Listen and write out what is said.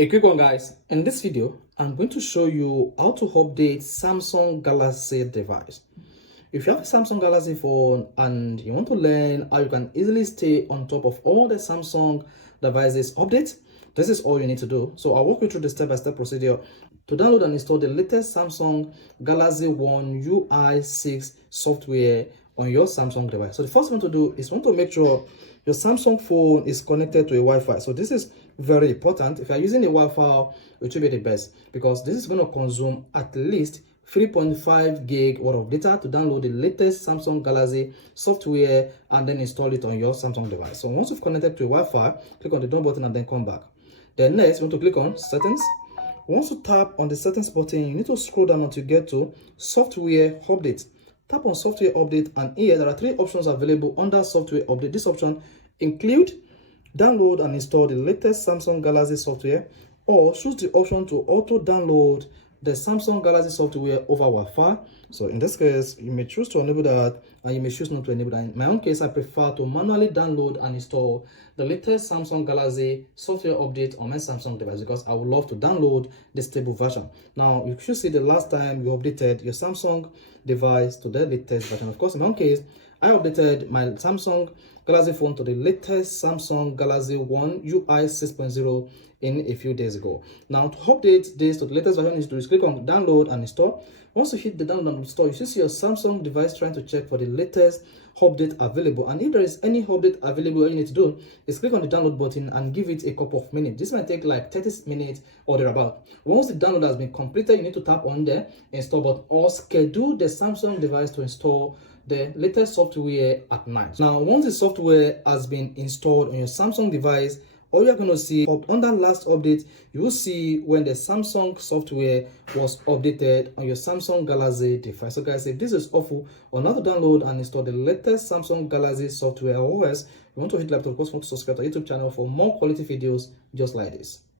A quick one, guys. In this video, I'm going to show you how to update Samsung Galaxy device. If you have a Samsung Galaxy phone and you want to learn how you can easily stay on top of all the Samsung devices updates, this is all you need to do. So I'll walk you through the step-by-step procedure to download and install the latest Samsung Galaxy One UI 6 software on your Samsung device. So the first thing to do is you want to make sure your Samsung phone is connected to a Wi-Fi. So this is very important. If you're using a Wi-Fi, it should be the best because this is going to consume at least 3.5 gig worth of data to download the latest Samsung Galaxy software and then install it on your Samsung device. So once you've connected to a Wi-Fi, click on the done button and then come back. Then next, you want to click on settings. Once you tap on the settings button, you need to scroll down until you get to software update. Tap on software update, and here there are three options available under software update. This option include download and install the latest Samsung Galaxy software, or choose the option to auto download the Samsung Galaxy software over Wi-Fi. So in this case, you may choose to enable that and you may choose not to enable that. In my own case, I prefer to manually download and install the latest Samsung Galaxy software update on my Samsung device because I would love to download the stable version. Now, you should see the last time you updated your Samsung device to the latest version. Of course, in my own case, I updated my Samsung Galaxy phone to the latest Samsung Galaxy One UI 6.0 in a few days ago. Now, to update this to the latest version, is to click on download and install. Once you hit the download and install, you should see your Samsung device trying to check for the latest update available. And if there is any update available, all you need to do is click on the download button and give it a couple of minutes. This might take like 30 minutes or thereabout. Once the download has been completed, you need to tap on the install button or schedule the Samsung device to install the latest software at night. Now, once the software has been installed on your Samsung device, all you're going to see under last update, you will see when the Samsung software was updated on your Samsung Galaxy device. So guys, if this is awful on how to download and install the latest Samsung Galaxy software OS, you want to hit like, of course, want to subscribe to our YouTube channel for more quality videos just like this.